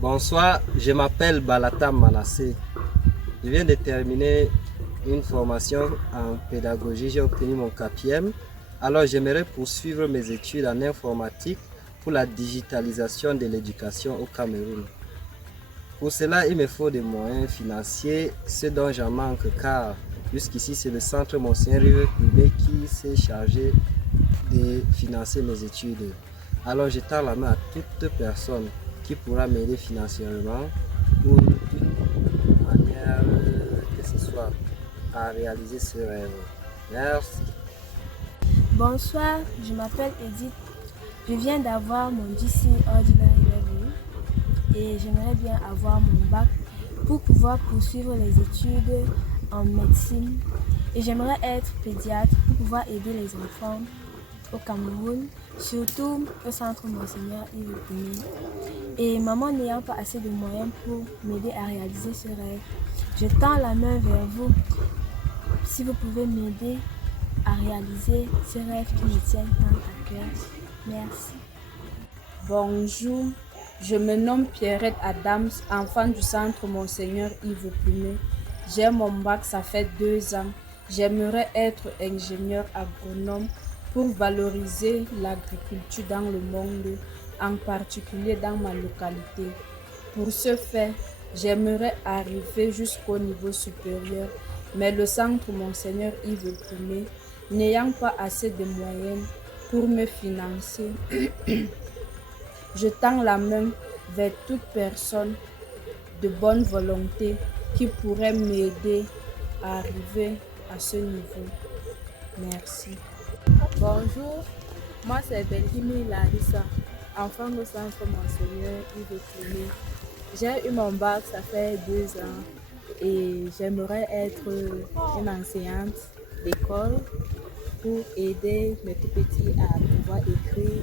Bonsoir, je m'appelle Balatam Manassé. Je viens de terminer une formation en pédagogie. J'ai obtenu mon 4e. Alors j'aimerais poursuivre mes études en informatique pour la digitalisation de l'éducation au Cameroun. Pour cela, il me faut des moyens financiers, ce dont j'en manque car jusqu'ici c'est le centre Monseigneur Yves Plumet qui s'est chargé de financer mes études. Alors je tends la main à toute personne qui pourra m'aider financièrement pour d'une manière que ce soit à réaliser ce rêve. Merci. Bonsoir, je m'appelle Edith. Je viens d'avoir mon GC Ordinary Level et j'aimerais bien avoir mon bac pour pouvoir poursuivre les études en médecine. Et j'aimerais être pédiatre pour pouvoir aider les enfants au Cameroun, surtout au centre Monseigneur Yves Plumet. Et maman n'ayant pas assez de moyens pour m'aider à réaliser ce rêve, je tends la main vers vous. Si vous pouvez m'aider à réaliser ce rêve qui me tient tant à cœur. Merci. Bonjour, je me nomme Pierrette Adams, enfant du centre Monseigneur Yves Plumet. J'ai mon bac, ça fait 2 ans. J'aimerais être ingénieur agronome pour valoriser l'agriculture dans le monde, en particulier dans ma localité. Pour ce faire, j'aimerais arriver jusqu'au niveau supérieur, mais le centre Monseigneur Yves Plumet, n'ayant pas assez de moyens pour me financer, je tends la main vers toute personne de bonne volonté qui pourrait m'aider à arriver à ce niveau. Merci. Bonjour, moi c'est Belgimi Larissa, enfant du centre Monseigneur Yves Plumet. J'ai eu mon bac, ça fait 2 ans et j'aimerais être une enseignante d'école pour aider mes tout petits à pouvoir écrire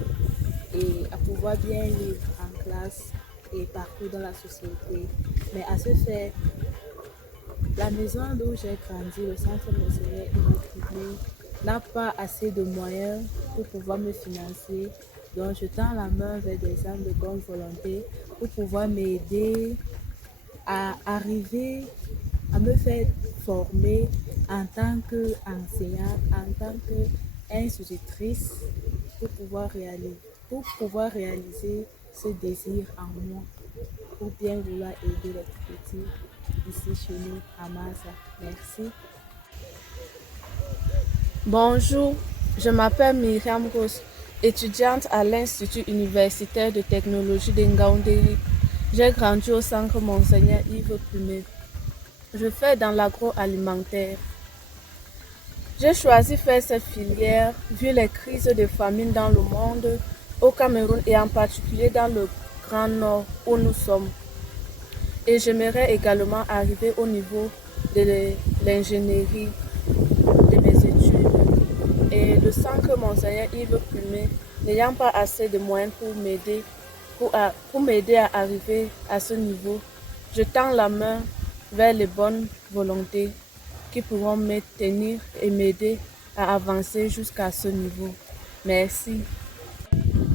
et à pouvoir bien lire en classe et partout dans la société. Mais à ce fait, la maison d'où j'ai grandi, le centre Monseigneur Yves Plumet, n'a pas assez de moyens pour pouvoir me financer. Donc je tends la main vers des gens de bonne volonté pour pouvoir m'aider à arriver à me faire former en tant qu'enseignante, en tant qu'institutrice pour pouvoir réaliser ce désir en moi, pour bien vouloir aider les petits ici chez nous à Massa. Merci. Bonjour, je m'appelle Myriam Rose, étudiante à l'Institut universitaire de technologie de Ngaoundéré. J'ai grandi au centre Monseigneur Yves Plumet. Je fais dans l'agroalimentaire. J'ai choisi faire cette filière vu les crises de famine dans le monde, au Cameroun et en particulier dans le Grand Nord où nous sommes. Et j'aimerais également arriver au niveau de l'ingénierie de mes études. Et le centre Monseigneur Yves Plumet, n'ayant pas assez de moyens pour m'aider à arriver à ce niveau, je tends la main vers les bonnes volontés qui pourront me tenir et m'aider à avancer jusqu'à ce niveau. Merci.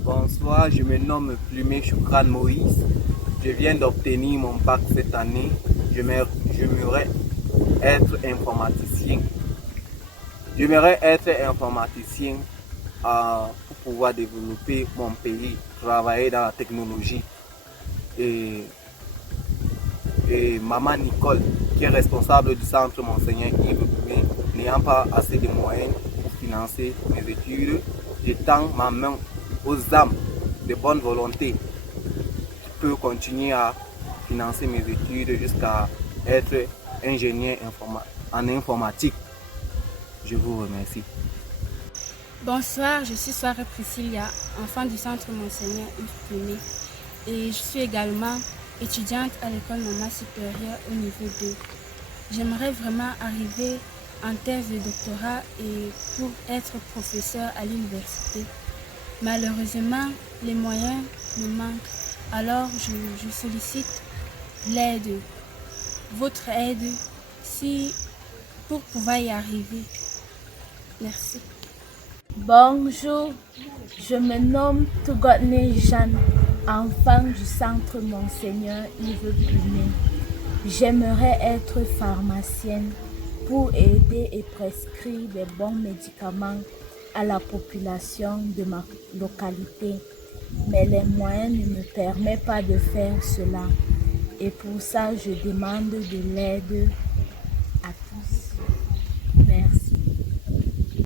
Bonsoir, je me nomme Plumet Choukran Moïse. Je viens d'obtenir mon bac cette année. J'aimerais être informaticien. J'aimerais être informaticien pour pouvoir développer mon pays, travailler dans la technologie. Et maman Nicole, qui est responsable du centre Monseigneur Yves Plumet, n'ayant pas assez de moyens pour financer mes études, je tends ma main aux âmes de bonne volonté qui peuvent continuer à financer mes études jusqu'à être ingénieur en informatique. Je vous remercie. Bonsoir, je suis Soare Priscilla, enfant du centre Monseigneur Yves Plumet et je suis également étudiante à l'école normale supérieure au niveau 2. J'aimerais vraiment arriver en thèse de doctorat et pour être professeur à l'université. Malheureusement, les moyens me manquent, alors je sollicite l'aide votre aide pour pouvoir y arriver. Merci. Bonjour, je me nomme Tougodné Jeanne, enfant du centre Monseigneur Yves Plumet. J'aimerais être pharmacienne pour aider et prescrire des bons médicaments à la population de ma localité. Mais les moyens ne me permettent pas de faire cela. Et pour ça, je demande de l'aide à tous. Merci.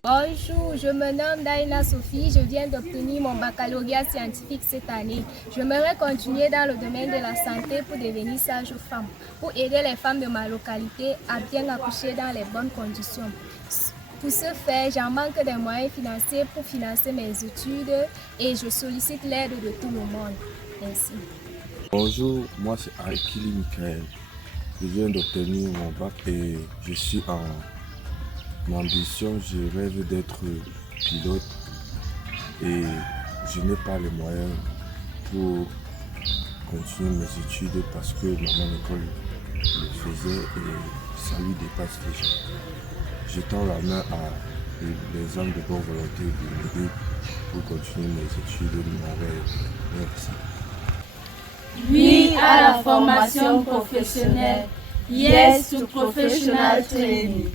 Bonjour, je me nomme Daina Sophie, je viens d'obtenir mon baccalauréat scientifique cette année. J'aimerais continuer dans le domaine de la santé pour devenir sage-femme, pour aider les femmes de ma localité à bien accoucher dans les bonnes conditions. Pour ce faire, j'en manque des moyens financiers pour financer mes études et je sollicite l'aide de tout le monde. Merci. Bonjour, moi c'est Aikili Michael. Je viens d'obtenir mon bac et je suis en ambition, je rêve d'être pilote et je n'ai pas les moyens pour continuer mes études parce que mon école le faisait et ça lui dépasse déjà. Je tends la main à les hommes de bonne volonté de m'aider pour continuer mes études de mon rêve. Merci. Oui à la formation professionnelle. Yes to professional training.